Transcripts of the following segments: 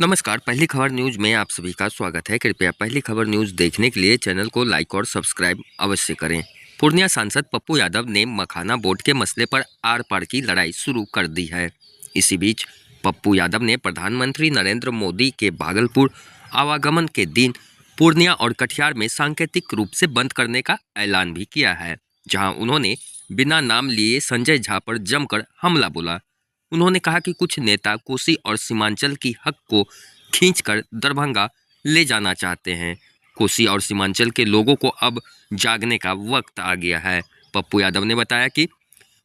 नमस्कार, पहली खबर न्यूज में आप सभी का स्वागत है। कृपया पहली खबर न्यूज देखने के लिए चैनल को लाइक और सब्सक्राइब अवश्य करें। पूर्णिया सांसद पप्पू यादव ने मखाना बोर्ड के मसले पर आर पार की लड़ाई शुरू कर दी है। इसी बीच पप्पू यादव ने प्रधानमंत्री नरेंद्र मोदी के भागलपुर आवागमन के दिन पूर्णिया और कटिहार में सांकेतिक रूप से बंद करने का ऐलान भी किया है, जहां उन्होंने बिना नाम लिए संजय झा पर जमकर हमला बोला। उन्होंने कहा कि कुछ नेता कोसी और सीमांचल की हक को खींचकर दरभंगा ले जाना चाहते हैं। कोसी और सीमांचल के लोगों को अब जागने का वक्त आ गया है। पप्पू यादव ने बताया कि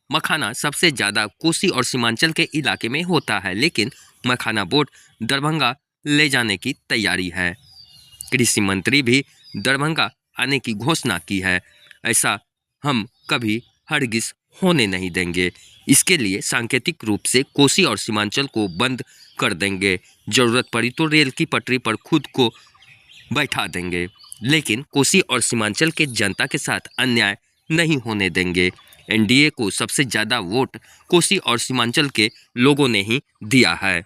मखाना सबसे ज़्यादा कोसी और सीमांचल के इलाके में होता है, लेकिन मखाना बोर्ड दरभंगा ले जाने की तैयारी है। कृषि मंत्री भी दरभंगा आने की घोषणा की है। ऐसा हम कभी हरगिज होने नहीं देंगे। इसके लिए सांकेतिक रूप से कोसी और सीमांचल को बंद कर देंगे। जरूरत पड़ी तो रेल की पटरी पर खुद को बैठा देंगे, लेकिन कोसी और सीमांचल के जनता के साथ अन्याय नहीं होने देंगे। एनडीए को सबसे ज़्यादा वोट कोसी और सीमांचल के लोगों ने ही दिया है।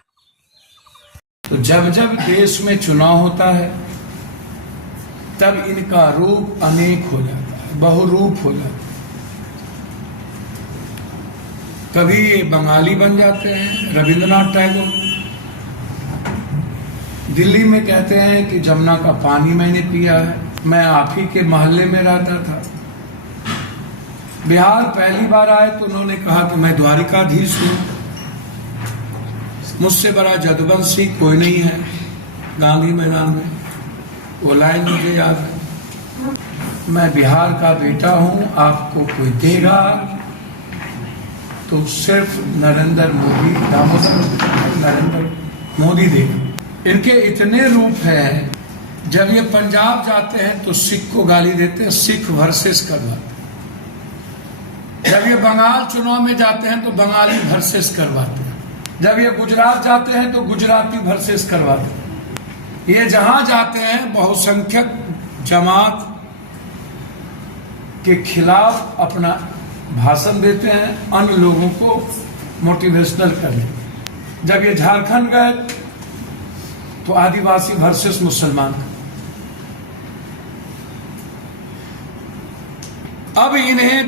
तो जब जब देश में चुनाव होता है तब इनका रूप अनेक हो जाता है, बहुरूप हो जाता है। कभी ये बंगाली बन जाते हैं, रविंद्रनाथ टैगोर। दिल्ली में कहते हैं कि जमुना का पानी मैंने पिया है, मैं आप ही के मोहल्ले में रहता था। बिहार पहली बार आए तो उन्होंने कहा कि मैं द्वारिकाधीश हूं, मुझसे बड़ा जदुवंशी कोई नहीं है। गांधी मैदान में वो लाइन मुझे याद है, मैं बिहार का बेटा हूं, आपको कोई देगा तो सिर्फ नरेंद्र मोदी देगा। इनके इतने रूप हैं, जब ये पंजाब जाते हैं तो सिख को गाली देते हैं, सिख वर्सेस करवाते हैं। जब ये बंगाल चुनाव में जाते हैं तो बंगाली वर्सेस करवाते हैं। जब ये गुजरात जाते हैं तो गुजराती वर्सेस करवाते हैं। ये जहां जाते हैं बहुसंख्यक जमात के खिलाफ अपना भाषण देते हैं, अन्य लोगों को मोटिवेशनल करने। जब ये झारखंड गए तो आदिवासी वर्सेस मुसलमान। अब इन्हें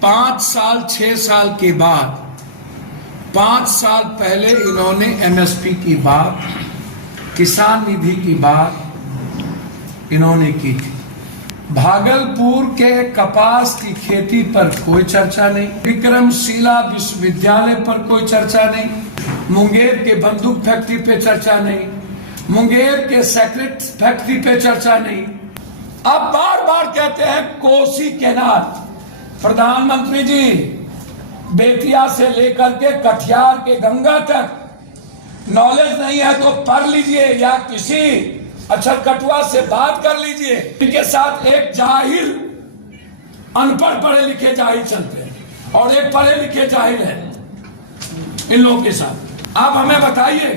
5 साल 6 साल के बाद, 5 साल पहले इन्होंने एमएसपी की बात, किसान निधि की बात इन्होंने की थी। भागलपुर के कपास की खेती पर कोई चर्चा नहीं, विक्रमशिला विश्वविद्यालय पर कोई चर्चा नहीं, मुंगेर के बंदूक फैक्ट्री पे चर्चा नहीं, मुंगेर के सेक्रेट फैक्ट्री पे चर्चा नहीं। अब बार बार कहते हैं कोसी कैनाल। प्रधानमंत्री जी, बेतिया से लेकर के कटिहार के गंगा तक नॉलेज नहीं है तो पढ़ लीजिए, या किसी अक्षर कटुआ से बात कर लीजिए। इनके साथ एक जाहिल, अनपढ़ पढ़े लिखे जाहिल चलते हैं और एक पढ़े लिखे जाहिल है इन लोगों के साथ। आप हमें बताइए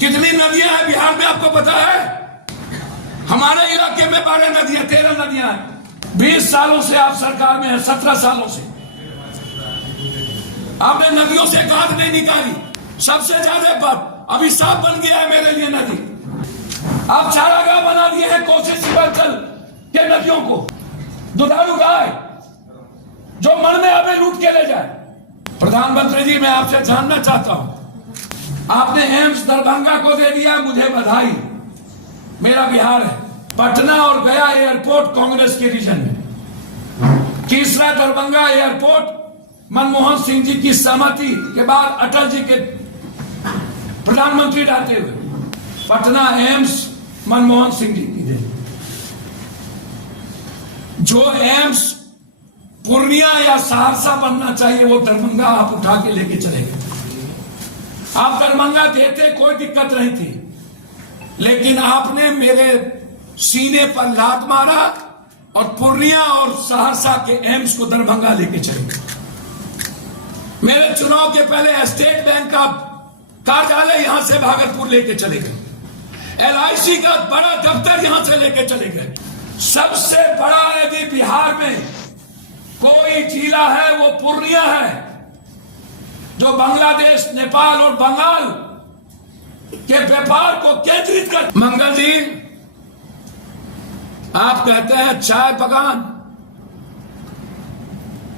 कितनी नदियां हैं बिहार में, आपको पता है? हमारे इलाके में 12 नदियां, 13 नदियां हैं। 20 सालों से आप सरकार में हैं, 17 सालों से आपने नदियों से गाद नहीं निकाली। सबसे ज्यादा बात अभी साफ बन गया है मेरे लिए नदी। आप चारागाह बना दिए हैं कोसी सीमांचल के नदियों को। दुधारू गाय जो मन में अबे लूट के ले जाए। प्रधानमंत्री जी, मैं आपसे जानना चाहता हूं, आपने एम्स दरभंगा को दे दिया, मुझे बधाई। मेरा बिहार है, पटना और गया एयरपोर्ट कांग्रेस के रीजन में। तीसरा दरभंगा एयरपोर्ट मनमोहन सिंह जी की सहमति के बाद अटल जी के प्रधानमंत्री रहते हुए पटना एम्स मनमोहन सिंह जी की दे। जो एम्स पूर्णिया या सहरसा बनना चाहिए वो दरभंगा आप उठा के लेके चले गए। आप दरभंगा देते, कोई दिक्कत नहीं थी, लेकिन आपने मेरे सीने पर लात मारा और पूर्णिया और सहरसा के एम्स को दरभंगा लेके चले गए। मेरे चुनाव के पहले स्टेट बैंक का कार्यालय यहां से भागलपुर लेके चले गए। LIC का बड़ा दफ्तर यहां से लेके चले गए। सबसे बड़ा यदि बिहार में कोई जिला है वो पूर्णिया है, जो बांग्लादेश, नेपाल और बंगाल के व्यापार को केंद्रित कर। मंगल जी, आप कहते हैं चाय बगान,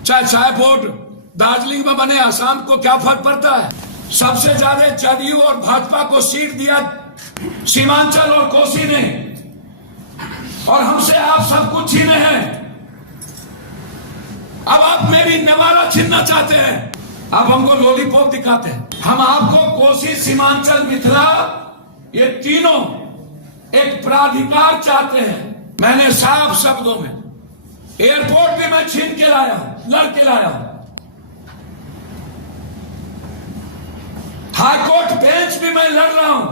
चाय बोर्ड दार्जिलिंग में बने, आसाम को क्या फर्क पड़ता है? सबसे ज्यादा जदयू और भाजपा को सीट दिया सीमांचल और कोसी ने, और हमसे आप सब कुछ छीने हैं। अब आप मेरी नवारा छीनना चाहते हैं, आप हमको लॉलीपॉप दिखाते हैं। हम आपको कोसी, सीमांचल, मिथिला, ये तीनों एक प्राधिकार चाहते हैं। मैंने साफ शब्दों में एयरपोर्ट भी मैं छीन के लाया, लड़ के लाया। हाईकोर्ट बेंच भी मैं लड़ रहा हूं,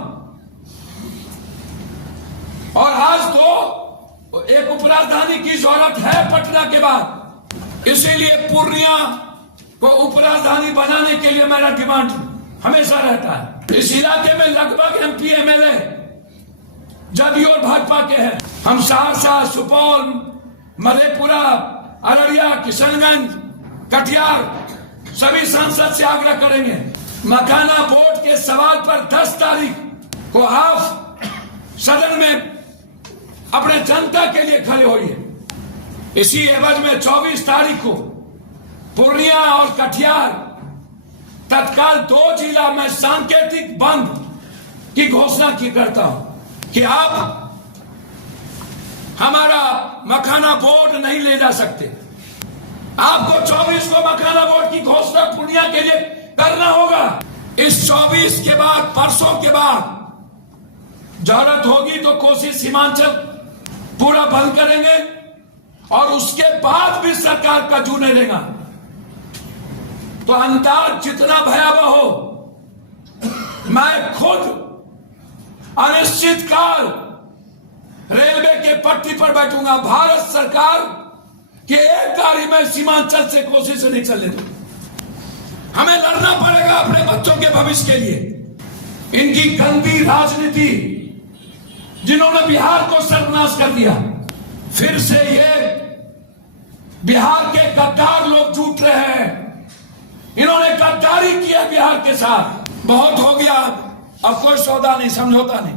और आज तो एक उपराजधानी की जरूरत है पटना के बाद। इसीलिए पूर्णिया को उपराजधानी बनाने के लिए मेरा डिमांड हमेशा रहता है। इस इलाके में लगभग एमपी एमएलए जदयू और भाजपा के हैं। हम सहरसा, सुपौल, मधेपुरा, अररिया, किशनगंज, कटिहार सभी सांसद से आग्रह करेंगे, मखाना बोर्ड के सवाल पर 10 तारीख को आप सदन में अपने जनता के लिए खड़े होइए। इसी एवज में 24 तारीख को पूर्णिया और कटिहार तत्काल 2 जिला में सांकेतिक बंद की घोषणा की करता हूं कि आप हमारा मखाना बोर्ड नहीं ले जा सकते। आपको 24 को मखाना बोर्ड की घोषणा पूर्णिया के लिए करना होगा। इस 24 के बाद, परसों के बाद जरूरत होगी तो कोसी, सीमांचल पूरा बंद करेंगे, और उसके बाद भी सरकार का जू नहीं देगा। तो अंतर जितना भयावह हो, मैं खुद अनिश्चित काल रेलवे के पट्टी पर बैठूंगा। भारत सरकार की एक गाड़ी में सीमांचल से कोसी से नहीं चलने दूंगा। हमें लड़ना पड़ेगा अपने बच्चों के भविष्य के लिए। इनकी गंदी राजनीति, जिन्होंने बिहार को सर्वनाश कर दिया, फिर से ये बिहार के गद्दार लोग जुट रहे हैं। इन्होंने गद्दारी किया बिहार के साथ। बहुत हो गया, अब कोई सौदा नहीं, समझौता नहीं,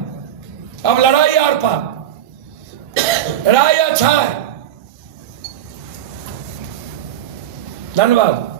अब लड़ाई आर पार। राय अच्छा है। धन्यवाद।